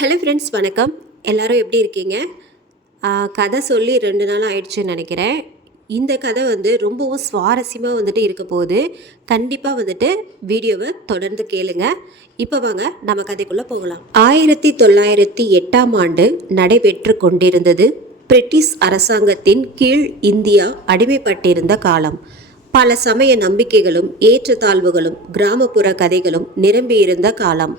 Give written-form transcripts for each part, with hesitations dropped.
Hello friends, வணக்கம். எல்லோரும் எப்படி இருக்கீங்க? கதை சொல்லி 2 நாள் ஆயிடுச்சுன்னு நினைக்கிறேன். இந்த கதை ரொம்பவும் சுவாரஸ்யமாக இருக்க போகுது. கண்டிப்பாக வீடியோவை தொடர்ந்து கேளுங்க. இப்போ வாங்க நம்ம கதைக்குள்ளே போகலாம். 1908ஆம் ஆண்டு நடைபெற்று கொண்டிருந்தது. பிரிட்டிஷ் அரசாங்கத்தின் கீழ் இந்தியா அடிமைப்பட்டிருந்த காலம். பல சமய நம்பிக்கைகளும் ஏற்றத்தாழ்வுகளும் கிராமப்புற கதைகளும் நிரம்பியிருந்த காலம்.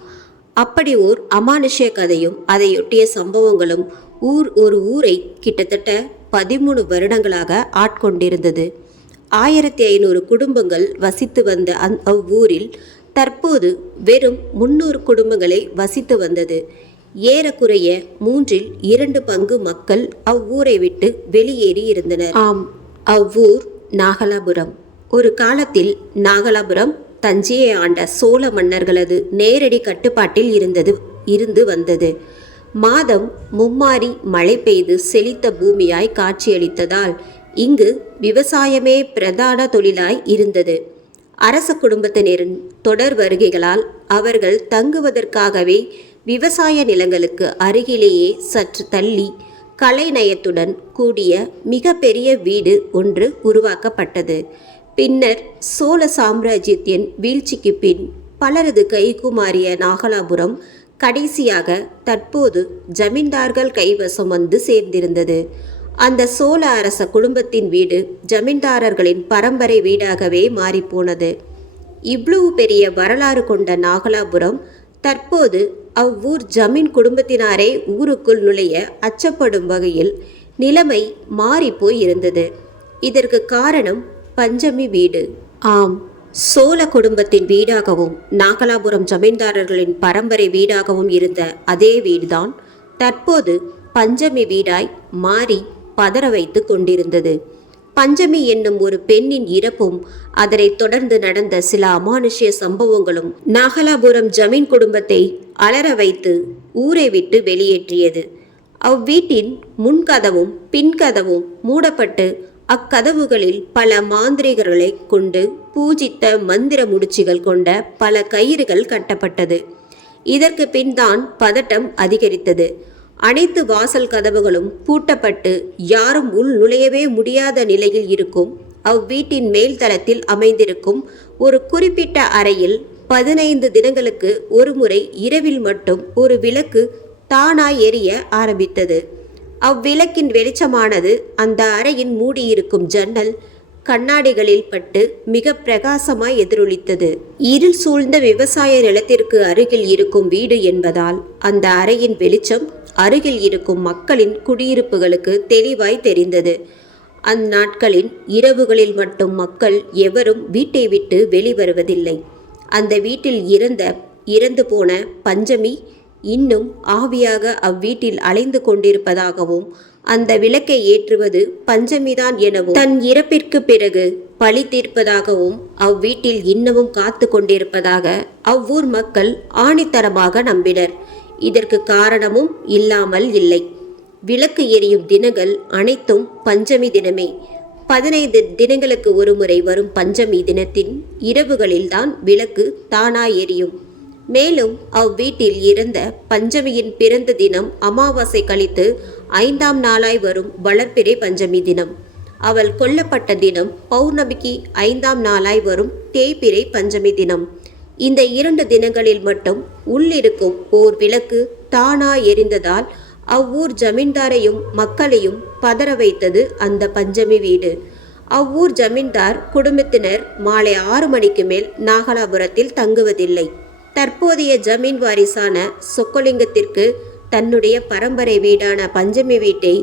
அப்படி ஓர் அமானுஷ்ய கதையும் அதையொட்டிய சம்பவங்களும் ஒரு ஊரை கிட்டத்தட்ட 13 வருடங்களாக ஆட்கொண்டிருந்தது. 1500 குடும்பங்கள் வசித்து வந்த அவ்வூரில் தற்போது வெறும் 300 குடும்பங்களே வசித்து வந்தது. ஏறக்குறைய 2/3 பங்கு மக்கள் அவ்வூரை விட்டு வெளியேறி இருந்தனர். ஆம், அவ்வூர் நாகலாபுரம். ஒரு காலத்தில் நாகலாபுரம் தஞ்சையை ஆண்ட சோழ மன்னர்களது நேரடி கட்டுப்பாட்டில் இருந்து வந்தது. மாதம் மும்மாரி மழை பெய்து செழித்த பூமியாய் காட்சியளித்ததால் இங்கு விவசாயமே பிரதான தொழிலாய் இருந்தது. அரச குடும்பத்தினரின் தொடர் வருகைகளால் அவர்கள் தங்குவதற்காகவே விவசாய நிலங்களுக்கு அருகிலேயே சற்று தள்ளி கலைநயத்துடன் கூடிய மிக பெரிய வீடு ஒன்று உருவாக்கப்பட்டது. பின்னர் சோழ சாம்ராஜ்யத்தின் வீழ்ச்சிக்கு பின் பலரது கைக்கு மாறிய நாகலாபுரம் கடைசியாக தற்போது ஜமீன்தார்கள் கைவசம் சேர்ந்திருந்தது. அந்த சோழ அரச குடும்பத்தின் வீடு ஜமீன்தாரர்களின் பரம்பரை வீடாகவே மாறிப்போனது. இவ்வளவு பெரிய வரலாறு கொண்ட நாகலாபுரம் தற்போது அவ்வூர் ஜமீன் குடும்பத்தினாரே ஊருக்குள் நுழைய அச்சப்படும் வகையில் நிலைமை மாறிப்போய் இருந்தது. இதற்கு காரணம் பஞ்சமி வீடு. ஆம், சோழ குடும்பத்தின் வீடாகவும் நாகலாபுரம் ஜமீன்தாரர்களின் பரம்பரை வீடாகவும் இருந்த அதே வீடுதான் தற்போது பஞ்சமி வீடாய் மாறி பதற வைத்து கொண்டிருந்தது. பஞ்சமி என்னும் ஒரு பெண்ணின் இறப்பும் அதனைத் தொடர்ந்து நடந்த சில அமானுஷ்ய சம்பவங்களும் நாகலாபுரம் ஜமீன் குடும்பத்தை அலற வைத்து ஊரை விட்டு வெளியேற்றியது. அவ்வீட்டின் முன்கதவும் பின்கதவும் மூடப்பட்டு அக்கதவுகளில் பல மாந்திரிகர்களை கொண்டு பூஜித்த மந்திர முடிச்சுகள் கொண்ட பல கயிறுகள் கட்டப்பட்டது. இதற்கு பின் தான் பதட்டம் அதிகரித்தது. அனைத்து வாசல் கதவுகளும் பூட்டப்பட்டு யாரும் உள் நுழையவே முடியாத நிலையில் இருக்கும் அவ்வீட்டின் மேல்தளத்தில் அமைந்திருக்கும் ஒரு குறிப்பிட்ட அறையில் 15 தினங்களுக்கு ஒரு முறை இரவில் மட்டும் ஒரு விளக்கு தானாய் எரிய ஆரம்பித்தது. அவ்விளக்கின் வெளிச்சமானது அந்த அறையின் மூடியிருக்கும் ஜன்னல் கண்ணாடிகளில் பட்டு மிக பிரகாசமாய் எதிரொலித்தது. இருள் சூழ்ந்த விவசாய நிலத்திற்கு அருகில் இருக்கும் வீடு என்பதால் அந்த அறையின் வெளிச்சம் அருகில் இருக்கும் மக்களின் குடியிருப்புகளுக்கு தெளிவாய் தெரிந்தது. அந்நாட்களின் இரவுகளில் மட்டும் மக்கள் எவரும் வீட்டை விட்டு வெளிவருவதில்லை. அந்த வீட்டில் இறந்து போன பஞ்சமி இன்னும் ஆவியாக அவ்வீட்டில் அலைந்து கொண்டிருப்பதாகவும் அந்த விளக்கை ஏற்றுவது பஞ்சமிதான் எனவும் தன் இறப்பிற்கு பிறகு பழி தீர்ப்பதாகவும் அவ்வீட்டில் இன்னமும் காத்து கொண்டிருப்பதாக அவ்வூர் மக்கள் ஆணித்தரமாக நம்பினர். இதற்கு காரணமும் இல்லாமல் இல்லை. விளக்கு எரியும் தினங்கள் அனைத்தும் பஞ்சமி தினமே. 15 தினங்களுக்கு ஒரு முறை வரும் பஞ்சமி தினத்தின் இரவுகளில்தான் விளக்கு தானாய் எரியும். மேலும் அவ்வீட்டில் இருந்த பஞ்சமியின் பிறந்த தினம் அமாவாசை கழித்து 5ஆம் நாளாய் வரும் வளர்பிறை பஞ்சமி தினம். அவள் கொல்லப்பட்ட தினம் பௌர்ணமிக்கு 5ஆம் நாளாய் வரும் தேய்பிறை பஞ்சமி தினம். இந்த 2 தினங்களில் மட்டும் உள்ளிருக்கும் ஓர் விளக்கு தானாய் எரிந்ததால் அவ்வூர் ஜமீன்தாரையும் மக்களையும் பதற வைத்தது அந்த பஞ்சமி வீடு. அவ்வூர் ஜமீன்தார் குடும்பத்தினர் மாலை 6 மணிக்கு மேல் நாகலாபுரத்தில் தங்குவதில்லை. தற்போதைய ஜமீன் வாரிசான சொக்கலிங்கத்திற்கு தன்னுடைய பரம்பரை வீடான பஞ்சமி வீட்டை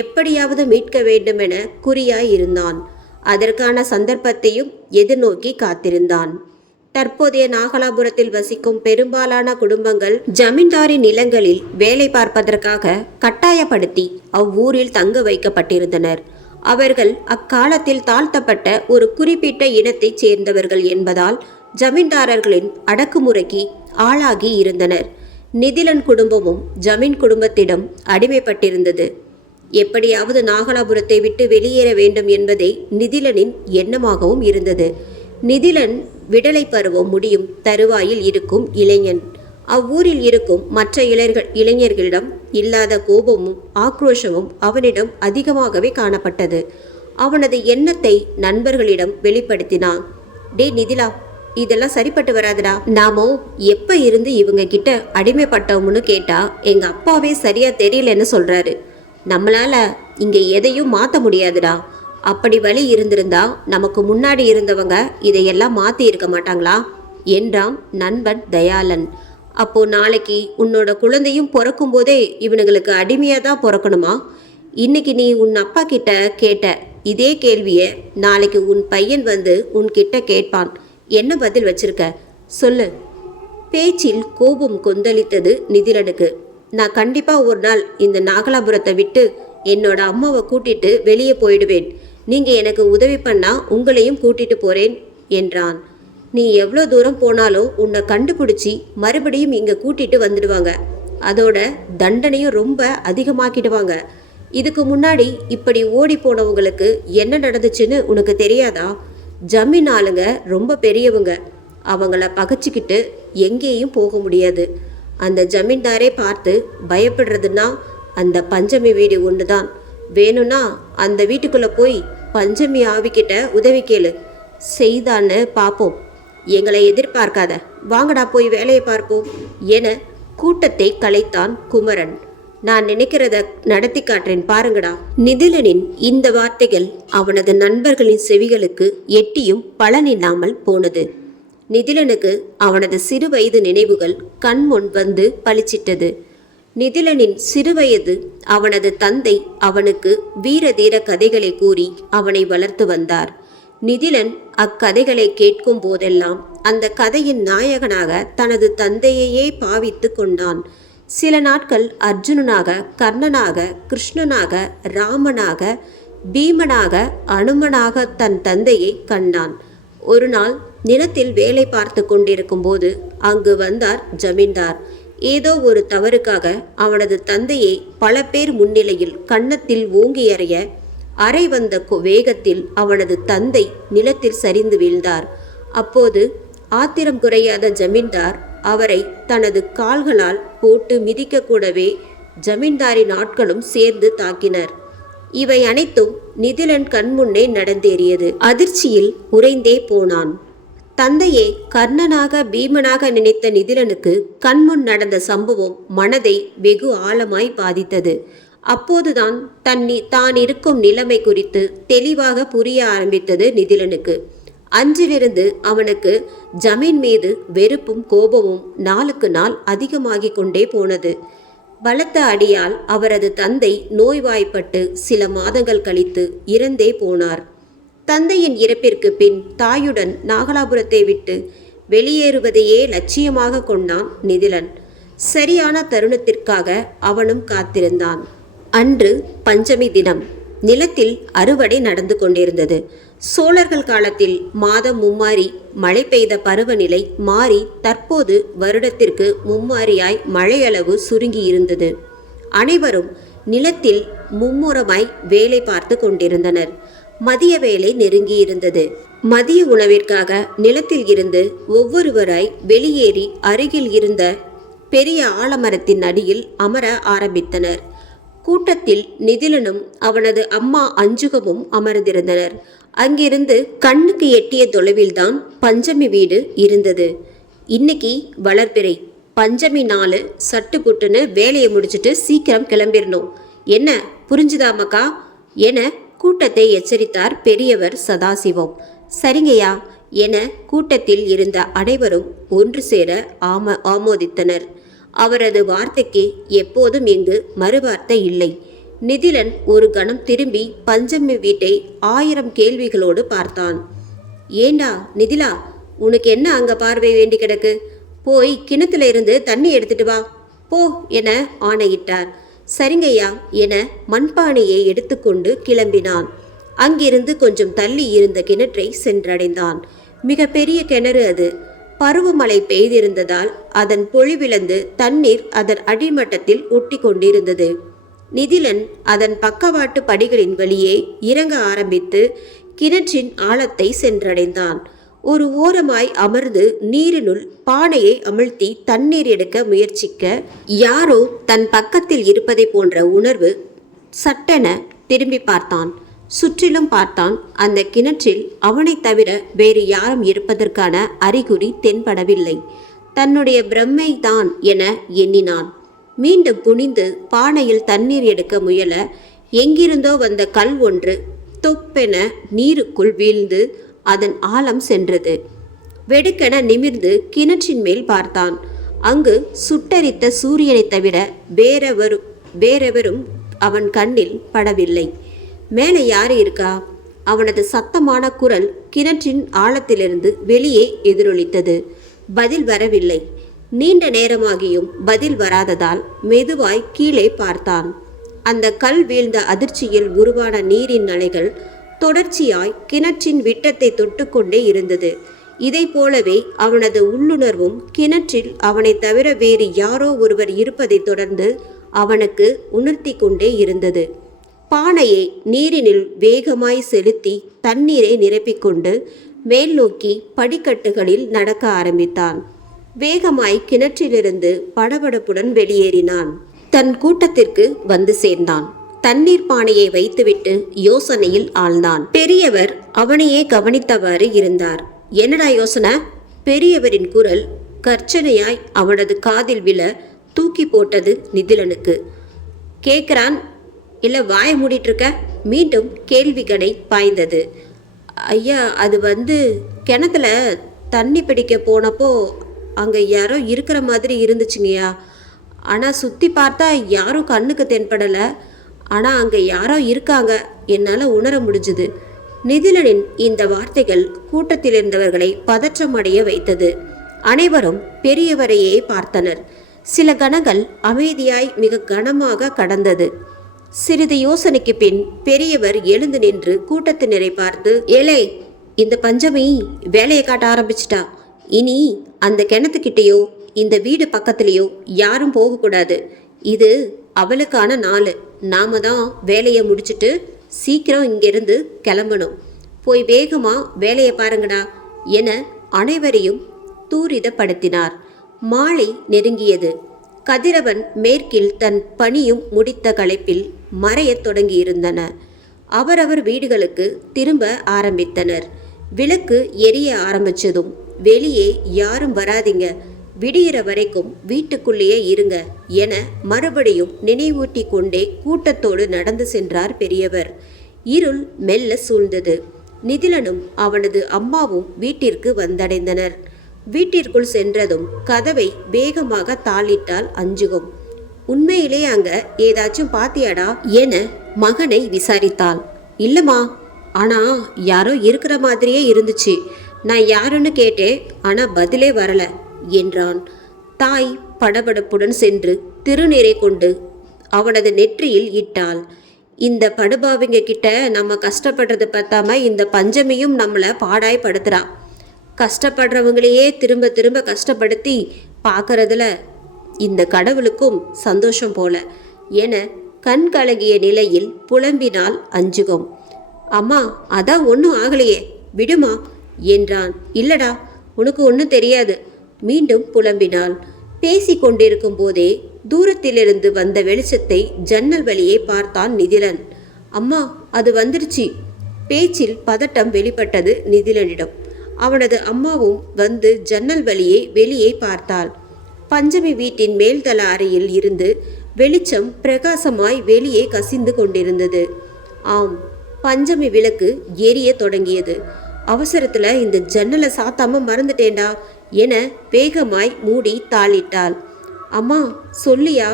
எப்படியாவது மீட்க வேண்டுமென குறியாய் இருந்தான். அதற்கான சந்தர்ப்பத்தையும் எதிர்நோக்கி காத்திருந்தான். தற்போதைய நாகலாபுரத்தில் வசிக்கும் பெரும்பாலான குடும்பங்கள் ஜமீன்தாரின் நிலங்களில் வேலை பார்ப்பதற்காக கட்டாயப்படுத்தி அவ்வூரில் தங்க வைக்கப்பட்டிருந்தனர். அவர்கள் அக்காலத்தில் தாழ்த்தப்பட்ட ஒரு குறிப்பிட்ட இனத்தைச் சேர்ந்தவர்கள் என்பதால் ஜமீன்தாரர்களின் அடக்குமுறைக்கு ஆளாகி இருந்தனர். நிதிலன் குடும்பமும் ஜமீன் குடும்பத்திடம் அடிமைப்பட்டிருந்தது. எப்படியாவது நாகலாபுரத்தை விட்டு வெளியேற வேண்டும் என்பதே நிதிலனின் எண்ணமாகவும் இருந்தது. நிதிலன் விடலை பருவம் முடியும் தருவாயில் இருக்கும் இளைஞன். அவ்வூரில் இருக்கும் மற்ற இளைஞர்களிடம் இல்லாத கோபமும் ஆக்ரோஷமும் அவனிடம் அதிகமாகவே காணப்பட்டது. அவனது எண்ணத்தை நண்பர்களிடம் வெளிப்படுத்தினான். டே நிதிலா, இதெல்லாம் சரிப்பட்டு வராதுடா. நாமோ எப்ப இருந்து இவங்க கிட்ட அடிமைப்பட்டோம்னு கேட்டா எங்க அப்பாவே சரியா தெரியலன்னு சொல்றாரு. நம்மளால இங்க எதையும் மாத்த முடியாதுடா. அப்படி வழி இருந்திருந்தா நமக்கு முன்னாடி இருந்தவங்க இதையெல்லாம் மாத்தி இருக்க மாட்டாங்களா என்றான் நண்பன் தயாளன். அப்போ நாளைக்கு உன்னோட குழந்தையும் பிறக்கும் போதே இவனுங்களுக்கு அடிமையா தான் பிறக்கணுமா? இன்னைக்கு நீ உன் அப்பா கிட்ட கேட்ட இதே கேள்விய நாளைக்கு உன் பையன் வந்து உன்கிட்ட கேட்பான். என்ன பதில் வச்சிருக்க சொல்லு. பேச்சில் கோபம் கொந்தளித்தது நிதிலனுக்கு. நான் கண்டிப்பா ஒரு நாள் இந்த நாகலாபுரத்தை விட்டு என்னோட அம்மாவை கூட்டிட்டு வெளியே போயிடுவேன். நீங்க எனக்கு உதவி பண்ணா உங்களையும் கூட்டிட்டு போறேன் என்றான். நீ எவ்வளோ தூரம் போனாலும் உன்னை கண்டுபிடிச்சி மறுபடியும் இங்கே கூட்டிட்டு வந்துடுவாங்க. அதோட தண்டனையும் ரொம்ப அதிகமாக்கிடுவாங்க. இதுக்கு முன்னாடி இப்படி ஓடி போனவங்களுக்கு என்ன நடந்துச்சுன்னு உனக்கு தெரியாதா? ஜமீன் ஆளுங்க ரொம்ப பெரியவங்க. அவங்கள பகைச்சிக்கிட்டு எங்கேயும் போக முடியாது. அந்த ஜமீன்தாரே பார்த்து பயப்படுறதுன்னா அந்த பஞ்சமி வீடு ஒன்று தான். வேணும்னா அந்த வீட்டுக்குள்ளே போய் பஞ்சமி ஆவிக்கிட்ட உதவி கேளு. செய்தான்னு பார்ப்போம். எங்களை எதிர்பார்க்காத, வாங்கடா போய் வேலையை பார்ப்போம் என கூட்டத்தை கலைத்தான் குமரன். நான் நினைக்கிறத நடத்தி காட்டுறேன் பாருங்கடா. நிதிலனின் இந்த வார்த்தைகள் அவனது நண்பர்களின் செவிகளுக்கு எட்டியும் பலனில்லாமல் போனது. நிதிலனுக்கு அவனது சிறு வயது நினைவுகள் கண்முன் வந்து பளிச்சிட்டது. நிதிலனின் சிறுவயது அவனது தந்தை அவனுக்கு வீர தீர கதைகளை கூறி அவனை வளர்த்து வந்தார். நிதிலன் அக்கதைகளை கேட்கும் போதெல்லாம் அந்த கதையின் நாயகனாக தனது தந்தையையே பாவித்து கொண்டான். சில நாட்கள் அர்ஜுனனாக, கர்ணனாக, கிருஷ்ணனாக, ராமனாக, பீமனாக, அனுமனாக தன் தந்தையை கண்டான். ஒரு நாள் நிலத்தில் வேலை பார்த்து கொண்டிருக்கும் போது அங்கு வந்தார் ஜமீன்தார். ஏதோ ஒரு தவறுக்காக அவனது தந்தையை பல பேர் முன்னிலையில் கன்னத்தில் ஓங்கி எறிய அரை வந்த வேகத்தில் அவனது தந்தை நிலத்தில் சரிந்து வீழ்ந்தார். அப்போது ஆத்திரம் குறையாத ஜமீன்தார் அவரை தனது கால்களால் போட்டு மிதிக்க கூடவே ஜமீன்தாரின் ஆட்களும் சேர்ந்து தாக்கினர். இவை அனைத்தும் நிதிலன் கண்முன்னே நடந்தேறியது. அதிர்ச்சியில் உறைந்தே போனான். தந்தையை கர்ணனாக பீமனாக நினைத்த நிதிலனுக்கு கண்முன் நடந்த சம்பவம் மனதை வெகு ஆழமாய் பாதித்தது. அப்போதுதான் தான் இருக்கும் நிலைமை குறித்து தெளிவாக புரிய ஆரம்பித்தது நிதிலனுக்கு. அன்றிலிருந்து அவனுக்கு ஜமீன் மீது வெறுப்பும் கோபமும் நாளுக்கு நாள் அதிகமாகி கொண்டே போனது. பலத்த அடியால் அவரது தந்தை நோய்வாய்ப்பட்டு சில மாதங்கள் கழித்து இறந்தே போனார். தந்தையின் இறப்பிற்கு பின் தாயுடன் நாகலாபுரத்தை விட்டு வெளியேறுவதையே லட்சியமாக கொண்டான் நிதிலன். சரியான தருணத்திற்காக அவனும் காத்திருந்தான். அன்று பஞ்சமி தினம். நிலத்தில் அறுவடை நடந்து கொண்டிருந்தது. சோழர்கள் காலத்தில் மாதம் மும்மாரி மழை பெய்த பருவநிலை மாறி தற்போது வருடத்திற்கு மும்மாரியாய் மழையளவு சுருங்கி இருந்தது. அனைவரும் நிலத்தில் மும்முரமாய் வேலை பார்த்து கொண்டிருந்தனர். மதிய வேலை நெருங்கியிருந்தது. மதிய உணவிற்காக நிலத்தில் இருந்து ஒவ்வொருவராய் வெளியேறி அருகில் இருந்த பெரிய ஆலமரத்தின் அடியில் அமர ஆரம்பித்தனர். கூட்டத்தில் நிதிலனும் அவனது அம்மா அஞ்சுகமும் அமர்ந்திருந்தனர். அங்கிருந்து கண்ணுக்கு எட்டிய தொலைவில்தான் பஞ்சமி வீடு இருந்தது. இன்னைக்கு வளர்பிறை, பஞ்சமி நாள், சட்டு புட்டுன்னு வேலையை முடிச்சுட்டு சீக்கிரம் கிளம்பிடணும். என்ன புரிஞ்சுதாமக்கா என கூட்டத்தை எச்சரித்தார் பெரியவர் சதாசிவம். சரிங்கய்யா என கூட்டத்தில் இருந்த அனைவரும் ஒன்று சேர ஆமோதித்தனர். அவரது வார்த்தைக்கு எப்போதும் இங்கு மறுவார்த்தை இல்லை. நிதிலன் ஒரு கணம் திரும்பி பஞ்சமி வீட்டை 1000 கேள்விகளோடு பார்த்தான். ஏண்டா நிதிலா, உனக்கு என்ன அங்க பார்வை வேண்டி கிடக்கு? போய் கிணத்துல இருந்து தண்ணி எடுத்துட்டு வா போ என ஆணையிட்டார். சரிங்கய்யா என மண்பானையை எடுத்துக்கொண்டு கிளம்பினான். அங்கிருந்து கொஞ்சம் தள்ளி இருந்த கிணற்றை சென்றடைந்தான். மிக பெரிய கிணறு அது. பருவமழை பெய்திருந்ததால் அதன் பொழிவிழந்து தண்ணீர் அதன் அடிமட்டத்தில் ஒட்டி கொண்டிருந்தது. நிதிலன் அதன் பக்கவாட்டு படிகளின் வழியே இறங்க ஆரம்பித்து கிணற்றின் ஆழத்தை சென்றடைந்தான். ஒரு ஓரமாய் அமர்ந்து நீரினுள் பானையை அமிழ்த்தி தண்ணீர் எடுக்க முயற்சிக்க யாரோ தன் பக்கத்தில் இருப்பதை போன்ற உணர்வு. சட்டென திரும்பி பார்த்தான். சுற்றிலும் பார்த்தான். அந்த கிணற்றில் அவனை தவிர வேறு யாரும் இருப்பதற்கான அறிகுறி தென்படவில்லை. தன்னுடைய பிரம்மை தான் என எண்ணினான். மீண்டும் குனிந்து பானையில் தண்ணீர் எடுக்க முயல எங்கிருந்தோ வந்த கல் ஒன்று தொப்பென நீருக்குள் வீழ்ந்து அதன் ஆழம் சென்றது. வெடுக்கென நிமிர்ந்து கிணற்றின் மேல் பார்த்தான். அங்கு சுட்டரித்த சூரியனை தவிர வேறெவரும் அவன் கண்ணில் படவில்லை. மேலே யாரு இருக்கா? அவனது சத்தமான குரல் கிணற்றின் ஆழத்திலிருந்து வெளியே எதிரொலித்தது. பதில் வரவில்லை. நீண்ட நேரமாகியும் பதில் வராததால் மெதுவாய் கீழே பார்த்தான். அந்த கல் வீழ்ந்த அதிர்ச்சியில் உருவான நீரின் அலைகள் தொடர்ச்சியாய் கிணற்றின் விட்டத்தை தொட்டுக்கொண்டே இருந்தது. இதை போலவே அவனது உள்ளுணர்வும் கிணற்றில் அவனை தவிர வேறு யாரோ ஒருவர் இருப்பதை தொடர்ந்து அவனுக்கு உணர்த்தி கொண்டே இருந்தது. பானையை நீரினில் வேகமாய் செலுத்தி தண்ணீரை நிரப்பிக்கொண்டு மேல் நோக்கி படிக்கட்டுகளில் நடக்க ஆரம்பித்தான். வேகமாய் கிணற்றிலிருந்து படபடப்புடன் வெளியேறினான். தன் கூட்டத்திற்கு வந்து சேர்ந்தான். தண்ணீர் பானையை வைத்துவிட்டு யோசனையில் ஆழ்ந்தான். பெரியவர் அவனையே கவனித்தவாறு இருந்தார். என்னடா யோசனை? பெரியவரின் குரல் கர்ச்சனையாய் அவனது காதில் விழ தூக்கி போட்டது நிதிலனுக்கு. கேட்குறான் இல்லை வாயை மூடிட்டு இருக்க? மீண்டும் கேள்விகளை பாய்ந்தது. ஐயா, அது கிணத்துல தண்ணி பிடிக்க போனப்போ அங்கே யாரோ இருக்கிற மாதிரி இருந்துச்சுங்கய்யா. ஆனால் சுற்றி பார்த்தா யாரும் கண்ணுக்கு தென்படலை. ஆனால் அங்கே யாரோ இருக்காங்க, என்னால் உணர முடிஞ்சுது. நிதிலனின் இந்த வார்த்தைகள் கூட்டத்தில் இருந்தவர்களை பதற்றமடைய வைத்தது. அனைவரும் பெரியவரையே பார்த்தனர். சில கணங்கள் அமைதியாய் மிக கனமாக கடந்தது. சிறிது யோசனைக்கு பின் பெரியவர் எழுந்து நின்று கூட்டத்தினரை பார்த்து, ஏலே, இந்த பஞ்சமி வேலையை காட்ட ஆரம்பிச்சிட்டா. இனி அந்த கிணத்துக்கிட்டேயோ இந்த வீடு பக்கத்துலேயோ யாரும் போகக்கூடாது. இது அவளுக்கான நாள். நாம தான் வேலையை முடிச்சுட்டு சீக்கிரம் இங்கிருந்து கிளம்பணும். போய் வேகமா வேலையை பாருங்கடா என அனைவரையும் தூரிதப்படுத்தினார். மாலை நெருங்கியது. கதிரவன் மேற்கில் தன் பணியும் முடித்த களைப்பில் மறையத் தொடங்கியிருந்தன. அவரவர் வீடுகளுக்கு திரும்ப ஆரம்பித்தனர். விளக்கு எரிய ஆரம்பிச்சதும், வெளியே யாரும் வராதிங்க, விடிகிற வரைக்கும் வீட்டுக்குள்ளேயே இருங்க என மறுபடியும் நினைவூட்டி கொண்டே கூட்டத்தோடு நடந்து சென்றார் பெரியவர். இருள் மெல்ல சூழ்ந்தது. நிதிலனும் அவனது அம்மாவும் வீட்டிற்கு வந்தடைந்தனர். வீட்டிற்குள் சென்றதும் கதவை வேகமாக தாளிட்டாள் அஞ்சுகம். உண்மையிலே அங்க ஏதாச்சும் பாத்தியாடா என மகனை விசாரித்தாள். இல்லம்மா, ஆனா யாரோ இருக்கிற மாதிரியே இருந்துச்சு. நான் யாருன்னு கேட்டேன், ஆனா பதிலே வரல என்றான். தாய் படபடப்புடன் சென்று திருநீரை கொண்டு அவனது நெற்றியில் இட்டாள். இந்த படுபாவிங்க கிட்ட நம்ம கஷ்டப்படுறது பார்த்தாம இந்த பஞ்சமியும் நம்மளை பாடாய்படுத்துறா. கஷ்டப்படுறவங்களையே திரும்ப திரும்ப கஷ்டப்படுத்தி பார்க்கறதுல இந்த கடவுளுக்கும் சந்தோஷம் போல என கண் கலங்கிய நிலையில் புலம்பினாள் அஞ்சுகம். அம்மா, அதான் ஒன்றும் ஆகலையே, விடுமா என்றான். இல்லடா, உனக்கு ஒன்றும் தெரியாது. மீண்டும் புலம்பினாள். பேசி கொண்டிருக்கும் போதே தூரத்திலிருந்து வந்த வெளிச்சத்தை ஜன்னல் வழியே பார்த்தான் நிதிலன். அம்மா, அது வந்துருச்சு. பேச்சில் பதட்டம் வெளிப்பட்டது நிதிலனிடம். அவனது அம்மாவும் வந்து ஜன்னல் வழியே வெளியே பார்த்தாள். பஞ்சமி வீட்டின் மேல்தள அறையில் இருந்து வெளிச்சம் பிரகாசமாய் வெளியே கசிந்து கொண்டிருந்தது. ஆம், பஞ்சமி விளக்கு எரிய தொடங்கியது. அவசரத்துல இந்த ஜன்னலை சாத்தாம மறந்துட்டேண்டா என வேகமாய் மூடி தாளிட்டாள். அம்மா, சொல்லியா,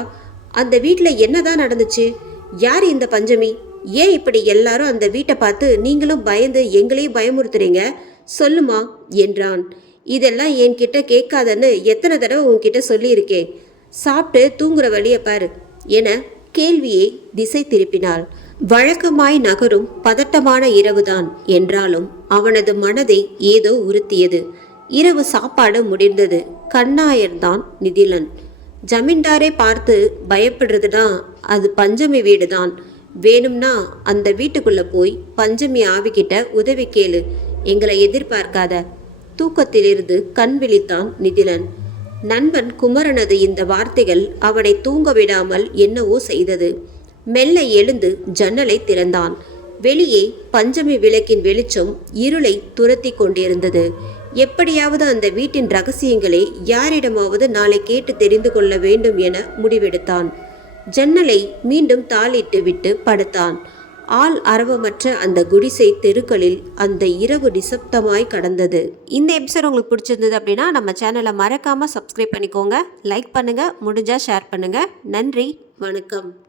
அந்த வீட்டில் என்னதான் நடந்துச்சு? யார் இந்த பஞ்சமி? ஏன் இப்படி எல்லாரும் அந்த வீட்டை பார்த்து நீங்களும் பயந்து எங்களையும் பயமுறுத்துறீங்க? சொல்லுமா என்றான். இதெல்லாம் என்கிட்ட கேட்காதன்னு எத்தனை தடவை உன்கிட்ட சொல்லியிருக்கேன். சாப்பிட்டு தூங்குற வழியை பாரு என கேள்வியை திசை திருப்பினாள். வழக்கமாய் நகரும் பதட்டமான இரவுதான் என்றாலும் அவனது மனதை ஏதோ உறுத்தியது. இரவு சாப்பாடு முடிந்தது. கண்ணாயர்தான் நிதிலன். ஜமீன்தாரை பார்த்து பயப்படுறதுனா அது பஞ்சமி வீடு தான். வேணும்னா அந்த வீட்டுக்குள்ள போய் பஞ்சமி ஆவிக்கிட்ட உதவி கேளு, எங்களை எதிர்பார்க்காத தூக்கத்திலிருந்து கண் விழித்தான் நிதிலன். நண்பன் குமரனது இந்த வார்த்தைகள் அவனை தூங்க விடாமல் என்னவோ செய்தது. மெல்ல எழுந்து ஜன்னலை திறந்தான். வெளியே பஞ்சமி விளக்கின் வெளிச்சம் இருளை துரத்தி கொண்டிருந்தது. எப்படியாவது அந்த வீட்டின் ரகசியங்களை யாரிடமாவது நாளை கேட்டு தெரிந்து கொள்ள வேண்டும் என முடிவெடுத்தான். ஜன்னலை மீண்டும் தாளிட்டு விட்டு படுத்தான். ஆள் அரவமற்ற அந்த குடிசை தெருக்களில் அந்த இரவு நிசப்தமாய் கடந்தது. இந்த எபிசோட் உங்களுக்கு பிடிச்சிருந்தது அப்படின்னா நம்ம சேனலை மறக்காமல் சப்ஸ்கிரைப் பண்ணிக்கோங்க. லைக் பண்ணுங்கள், முடிஞ்சால் ஷேர் பண்ணுங்கள். நன்றி, வணக்கம்.